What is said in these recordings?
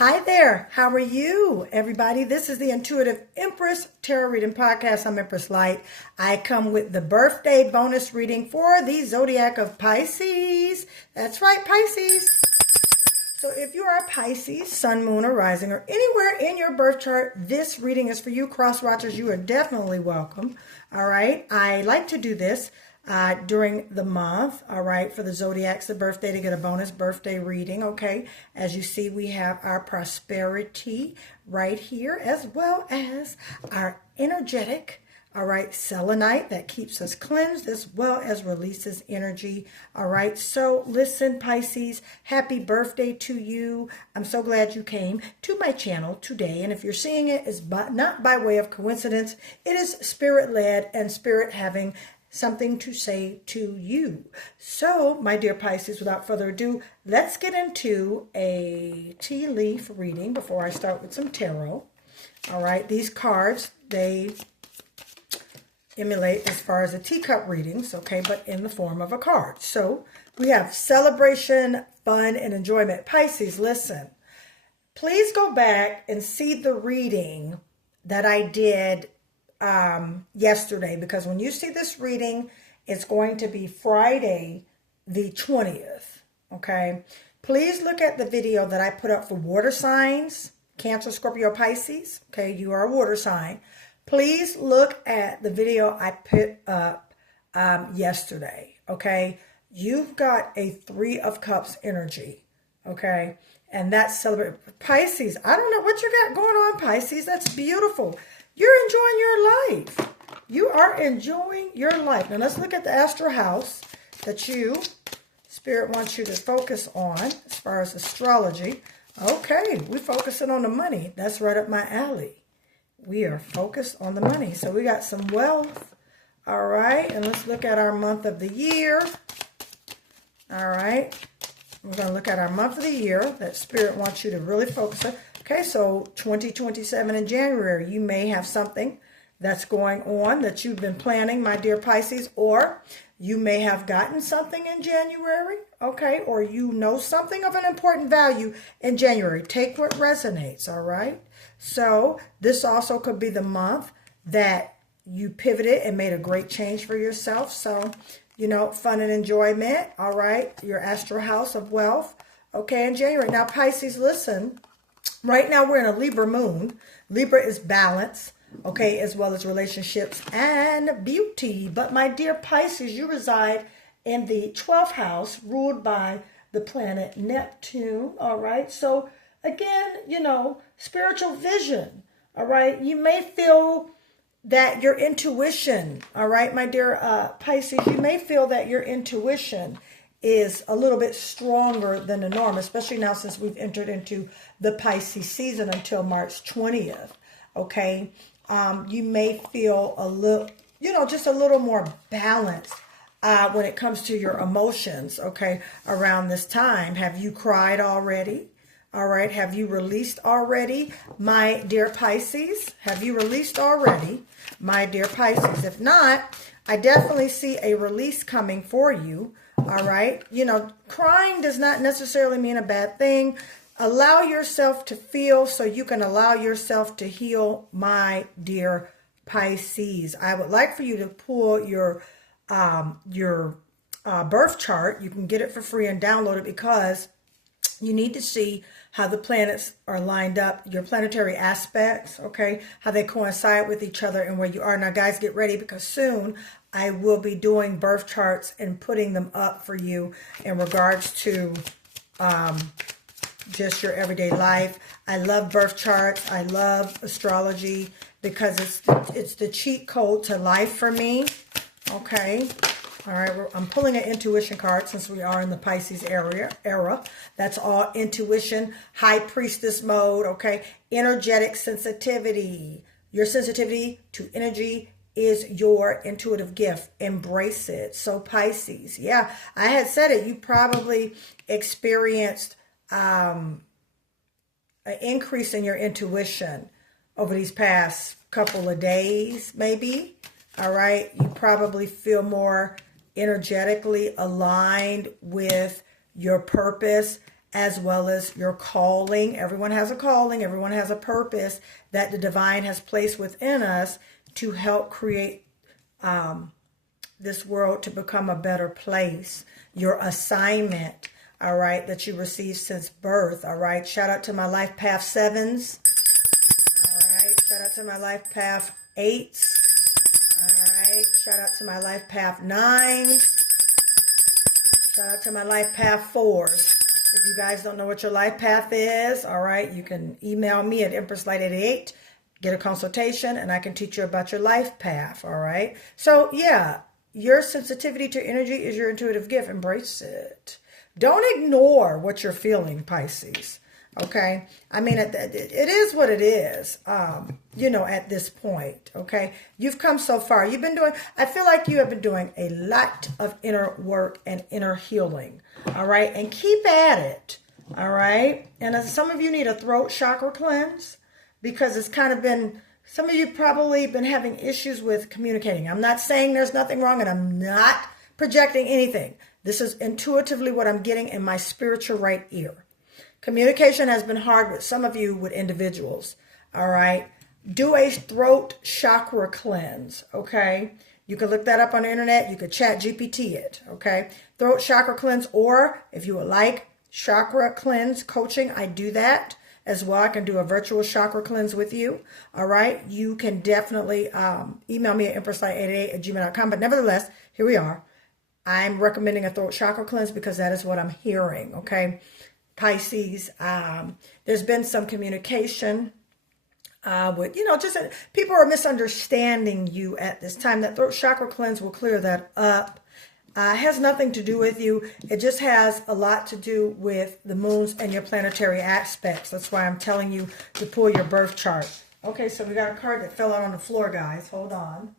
Hi there. How are you, everybody? This is the Intuitive Empress Tarot Reading Podcast. I'm Empress Light. I come with the birthday bonus reading for the zodiac of Pisces. That's right, Pisces. So if you are a Pisces, sun, moon, or rising, or anywhere in your birth chart, this reading is for you. Cross watchers, you are definitely welcome. All right. I like to do this during the month, all right, for the zodiacs, the birthday, to get a bonus birthday reading, okay? As you see, we have our prosperity right here, as well as our energetic, all right, selenite that keeps us cleansed, as well as releases energy, all right? So listen, Pisces, happy birthday to you. I'm so glad you came to my channel today, and if you're seeing it, it's not by way of coincidence. It is spirit-led and spirit having something to say to you. So, my dear Pisces, without further ado, let's get into a tea leaf reading before I start with some tarot. All right, these cards, they emulate as far as the teacup readings, okay, but in the form of a card. So, we have celebration, fun, and enjoyment. Pisces, listen, please go back and see the reading that I did yesterday, because when you see this reading, it's going to be Friday the 20th. Okay, please look at the video that I put up for water signs, Cancer, Scorpio, Pisces. Okay, you are a water sign. Please look at the video I put up yesterday. Okay, you've got a Three of Cups energy. Okay, and that's celebrate Pisces. I don't know what you got going on, Pisces. That's beautiful. You're enjoying your life. You are enjoying your life. Now let's look at the astral house that Spirit wants you to focus on as far as astrology. Okay, we're focusing on the money. That's right up my alley. We are focused on the money. So we got some wealth. All right, and let's look at our month of the year. All right, we're going to look at our month of the year that Spirit wants you to really focus on. Okay, so 2027 in January, you may have something that's going on that you've been planning, my dear Pisces, or you may have gotten something in January, okay, or you know something of an important value in January. Take what resonates, all right? So this also could be the month that you pivoted and made a great change for yourself. So, you know, fun and enjoyment, all right? Your astral house of wealth, okay, in January. Now, Pisces, listen. Right now, we're in a Libra moon. Libra is balance, okay, as well as relationships and beauty. But my dear Pisces, you reside in the 12th house, ruled by the planet Neptune, all right? So, again, you know, spiritual vision, all right? You may feel that your intuition, all right, my dear Pisces, you may feel that your intuition is a little bit stronger than the norm, especially now since we've entered into the Pisces season until March 20th, okay? You may feel a little, you know, just a little more balanced when it comes to your emotions, okay, around this time. Have you cried already? All right, have you released already, my dear Pisces? Have you released already, my dear Pisces? If not, I definitely see a release coming for you. All right. You know, crying does not necessarily mean a bad thing. Allow yourself to feel so you can allow yourself to heal, my dear Pisces. I would like for you to pull your birth chart. You can get it for free and download it, because you need to see how the planets are lined up, your planetary aspects, okay, how they coincide with each other and where you are. Now, guys, get ready, because soon I will be doing birth charts and putting them up for you in regards to just your everyday life. I love birth charts. I love astrology, because it's the cheat code to life for me, okay? All right, I'm pulling an intuition card since we are in the Pisces era. That's all intuition, high priestess mode, okay? Energetic sensitivity. Your sensitivity to energy is your intuitive gift. Embrace it. So Pisces, yeah, I had said it. You probably experienced an increase in your intuition over these past couple of days, maybe. All right, you probably feel more energetically aligned with your purpose as well as your calling. Everyone has a calling. Everyone has a purpose that the divine has placed within us to help create this world to become a better place. Your assignment, all right, that you received since birth, all right. Shout out to my life path 7s. All right. Shout out to my life path 8s. All right. Shout out to my life path 9s. Shout out to my life path 4s. If you guys don't know what your life path is, all right, you can email me at empresslight88, get a consultation, and I can teach you about your life path, all right? So, yeah, your sensitivity to energy is your intuitive gift. Embrace it. Don't ignore what you're feeling, Pisces, okay? I mean, it is what it is, you know, at this point, okay? You've come so far. You've been doing, I feel like you have been doing a lot of inner work and inner healing, all right? And keep at it, all right? And some of you need a throat chakra cleanse because it's kind of been, some of you probably been having issues with communicating. I'm not saying there's nothing wrong, and I'm not projecting anything. This is intuitively what I'm getting in my spiritual right ear. Communication has been hard with some of you, with individuals, all right? Do a throat chakra cleanse, okay? You can look that up on the internet. You could chat GPT it, okay? Throat chakra cleanse, or if you would like chakra cleanse coaching, I do that as well. I can do a virtual chakra cleanse with you, all right? You can definitely email me at empresslight88@gmail.com. But nevertheless, here we are. I'm recommending a throat chakra cleanse because that is what I'm hearing, okay? Pisces, there's been some communication with, you know, just people are misunderstanding you at this time. That throat chakra cleanse will clear that up. It has nothing to do with you. It just has a lot to do with the moons and your planetary aspects. That's why I'm telling you to pull your birth chart. Okay, so we got a card that fell out on the floor, guys. Hold on.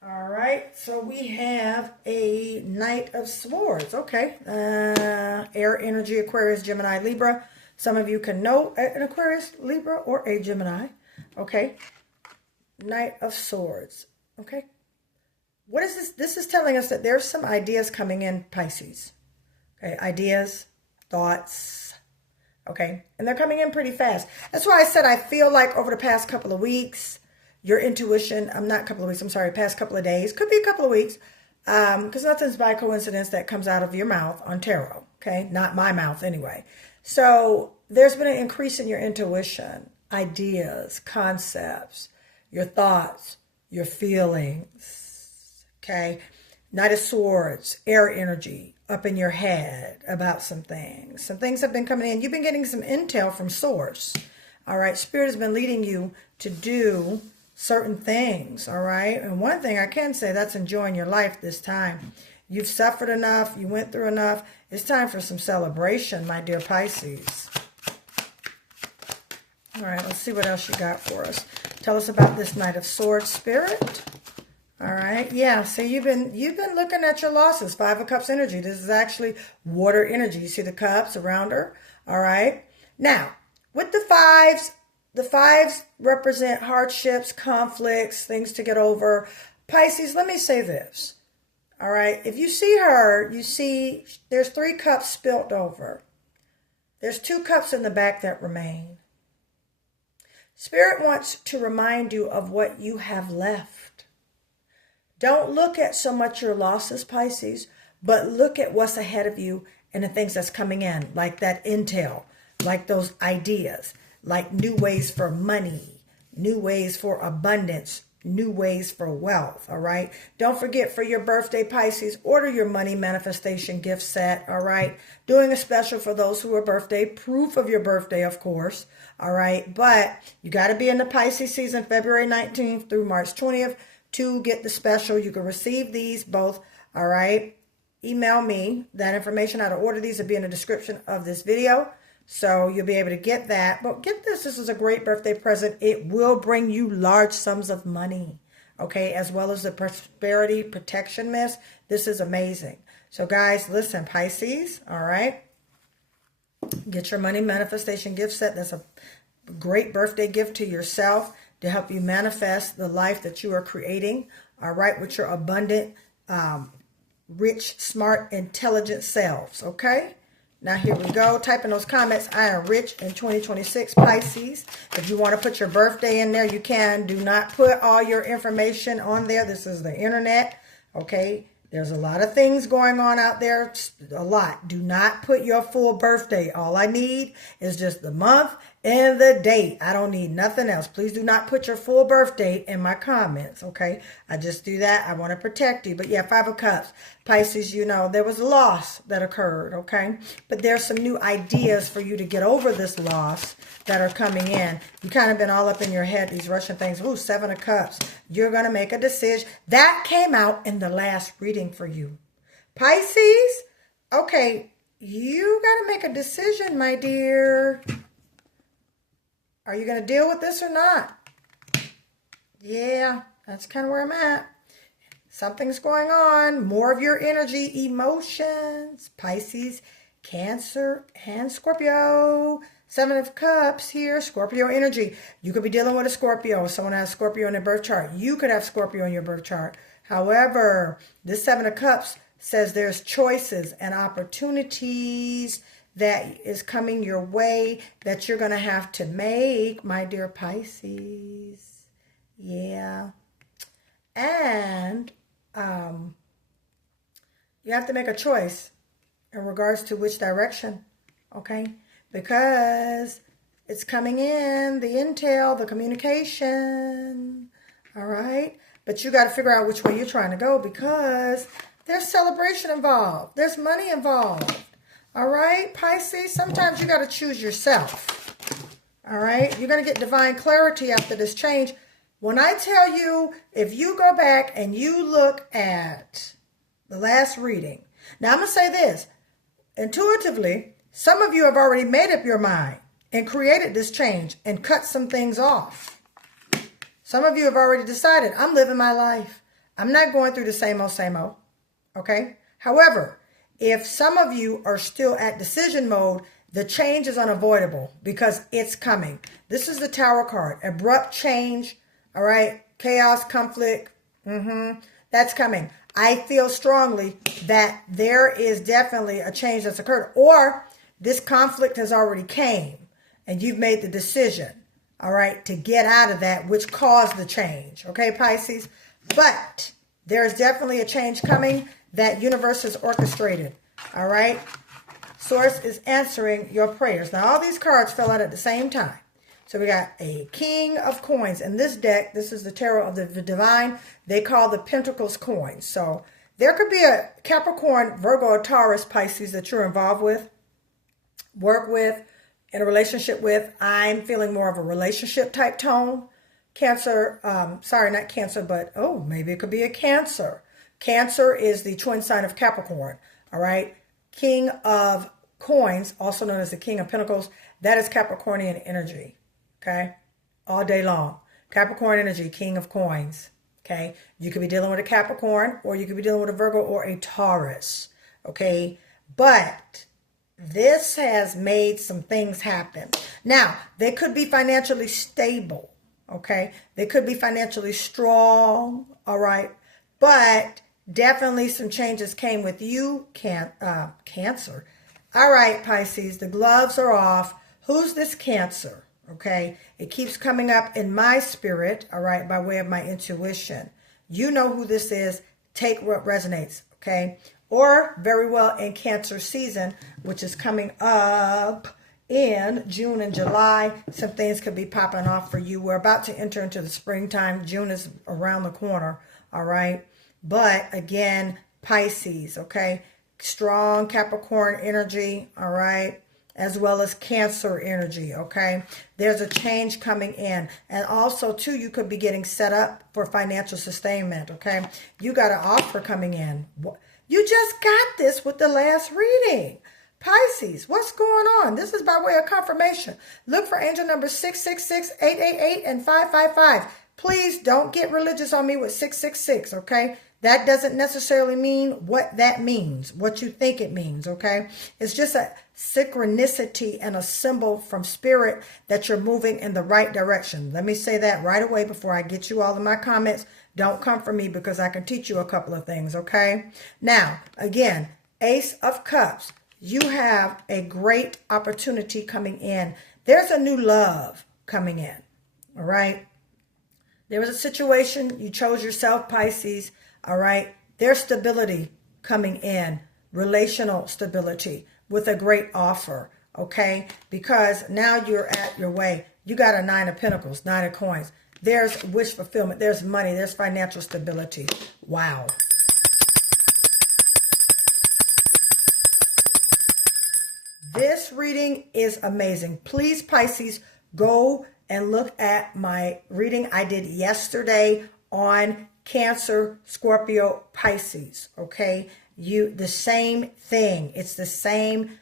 All right, so we have a Knight of Swords. Okay, air energy, Aquarius, Gemini, Libra. Some of you can know an Aquarius, Libra, or a Gemini. Okay, Knight of Swords. Okay, what is this? This is telling us that there's some ideas coming in, Pisces. Okay, ideas, thoughts. Okay, and they're coming in pretty fast. That's why I said I feel like over the past couple of weeks, your intuition, past couple of days, could be a couple of weeks, because nothing's by coincidence that comes out of your mouth on tarot, okay? Not my mouth anyway. So there's been an increase in your intuition, ideas, concepts, your thoughts, your feelings, okay? Knight of Swords, air energy up in your head about some things. Some things have been coming in. You've been getting some intel from source, all right? Spirit has been leading you to do certain things, all right? And one thing I can say, that's enjoying your life this time. You've suffered enough. You went through enough. It's time for some celebration, my dear Pisces. All right, let's see what else you got for us. Tell us about this Knight of Swords, Spirit. All right, yeah, so you've been looking at your losses. 5 of Cups energy. This is actually water energy. You see the cups around her, all right? Now, with the fives represent hardships, conflicts, things to get over. Pisces, let me say this. All right. If you see her, you see there's 3 cups spilt over. There's 2 cups in the back that remain. Spirit wants to remind you of what you have left. Don't look at so much your losses, Pisces, but look at what's ahead of you and the things that's coming in, like that intel, like those ideas, like new ways for money, new ways for abundance, new ways for wealth, all right? Don't forget, for your birthday, Pisces, order your money manifestation gift set, all right? Doing a special for those who are birthday, proof of your birthday, of course, all right? But you got to be in the Pisces season, February 19th through March 20th to get the special. You can receive these both, all right? Email me that information, how to order these will be in the description of this video. So you'll be able to get that. But get this, this is a great birthday present. It will bring you large sums of money, okay, as well as the prosperity protection mist. This is amazing. So guys, listen, Pisces, all right, get your money manifestation gift set. That's a great birthday gift to yourself to help you manifest the life that you are creating, all right, with your abundant, rich, smart, intelligent selves, okay? Now here we go. Type in those comments. I am rich in 2026, Pisces. If you want to put your birthday in there, you can. Do not put all your information on there. This is the internet. Okay. There's a lot of things going on out there. A lot. Do not put your full birthday. All I need is just the month and the date. I don't need nothing else. Please do not put your full birth date in my comments, okay? I just do that. I want to protect you. But yeah, Five of Cups. Pisces, you know, there was a loss that occurred, okay? But there's some new ideas for you to get over this loss that are coming in. You kind of been all up in your head, these Russian things. Ooh, Seven of Cups. You're going to make a decision. That came out in the last reading for you. Pisces, okay, you got to make a decision, my dear. Are you going to deal with this or not? Yeah, that's kind of where I'm at. Something's going on. More of your energy, emotions. Pisces, Cancer, and Scorpio. Seven of Cups here. Scorpio energy. You could be dealing with a Scorpio. If someone has Scorpio in their birth chart, you could have Scorpio in your birth chart. However, this Seven of Cups says there's choices and opportunities that is coming your way that you're going to have to make, my dear Pisces. Yeah. And you have to make a choice in regards to which direction, okay? Because it's coming in, the intel, the communication, all right? But you got to figure out which way you're trying to go because there's celebration involved. There's money involved. All right, Pisces, sometimes you got to choose yourself. All right, you're going to get divine clarity after this change. When I tell you, if you go back and you look at the last reading. Now, I'm going to say this. Intuitively, some of you have already made up your mind and created this change and cut some things off. Some of you have already decided, I'm living my life. I'm not going through the same old, okay? However, if some of you are still at decision mode, the change is unavoidable because it's coming. This is the Tower card. Abrupt change, all right? Chaos, conflict, that's coming. I feel strongly that there is definitely a change that's occurred. Or this conflict has already came and you've made the decision, all right, to get out of that, which caused the change, okay, Pisces? But there's definitely a change coming that universe has orchestrated, all right? Source is answering your prayers. Now, all these cards fell out at the same time. So we got a King of Coins. In this deck, this is the Tarot of the Divine. They call the Pentacles coins. So there could be a Capricorn, Virgo, or Taurus, Pisces that you're involved with, work with, in a relationship with. I'm feeling more of a relationship type tone. Cancer, sorry, not Cancer, but, oh, maybe it could be a Cancer. Cancer is the twin sign of Capricorn, all right? King of Coins, also known as the King of Pentacles, that is Capricornian energy, okay? All day long. Capricorn energy, King of Coins, okay? You could be dealing with a Capricorn, or you could be dealing with a Virgo or a Taurus, okay? But this has made some things happen. Now, they could be financially stable, okay? They could be financially strong, all right? But definitely some changes came with you, Cancer. All right, Pisces, the gloves are off. Who's this Cancer? Okay, it keeps coming up in my spirit, all right, by way of my intuition. You know who this is. Take what resonates, okay? Or very well in Cancer season, which is coming up in June and July. Some things could be popping off for you. We're about to enter into the springtime. June is around the corner, all right? But again, Pisces, okay? Strong Capricorn energy, all right? As well as Cancer energy, okay? There's a change coming in. And also, too, you could be getting set up for financial sustainment, okay? You got an offer coming in. You just got this with the last reading. Pisces, what's going on? This is by way of confirmation. Look for angel number 666, 888, and 555. Please don't get religious on me with 666, okay? That doesn't necessarily mean what that means, what you think it means, okay? It's just a synchronicity and a symbol from spirit that you're moving in the right direction. Let me say that right away before I get you all in my comments. Don't come for me because I can teach you a couple of things, okay? Now, again, Ace of Cups. you have a great opportunity coming in. There's a new love coming in, all right? There was a situation, you chose yourself, Pisces, all right? There's stability coming in, relational stability with a great offer, okay? Because now you're at your way. You got a 9 of Pentacles, 9 of Coins. There's wish fulfillment. There's money. There's financial stability. Wow. This reading is amazing. Please, Pisces, go and look at my reading I did yesterday on Cancer, Scorpio, Pisces. Okay, the same thing. It's the same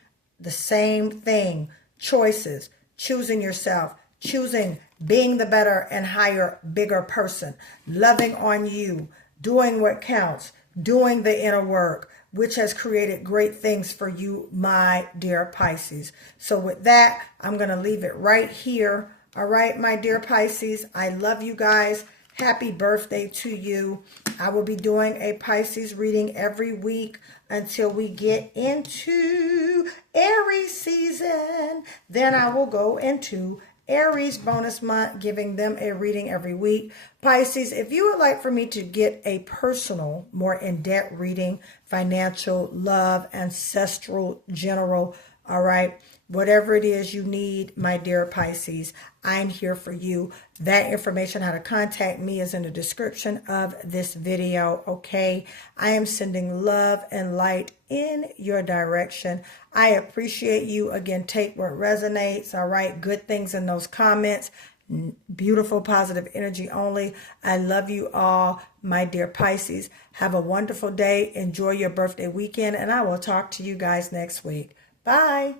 thing. Choices, choosing yourself, choosing being the better and higher, bigger person, loving on you, doing what counts, doing the inner work, which has created great things for you, my dear Pisces. So with that, I'm going to leave it right here. All right, my dear Pisces, I love you guys. Happy birthday to you. I will be doing a Pisces reading every week until we get into Aries season. Then I will go into Aries bonus month, giving them a reading every week. Pisces, if you would like for me to get a personal, more in-depth reading, financial, love, ancestral, general, all right, whatever it is you need, my dear Pisces, I'm here for you. That information, how to contact me, is in the description of this video, okay? I am sending love and light in your direction. I appreciate you. Again, take what resonates, all right? Good things in those comments. Beautiful, positive energy only. I love you all, my dear Pisces. Have a wonderful day. Enjoy your birthday weekend, and I will talk to you guys next week. Bye.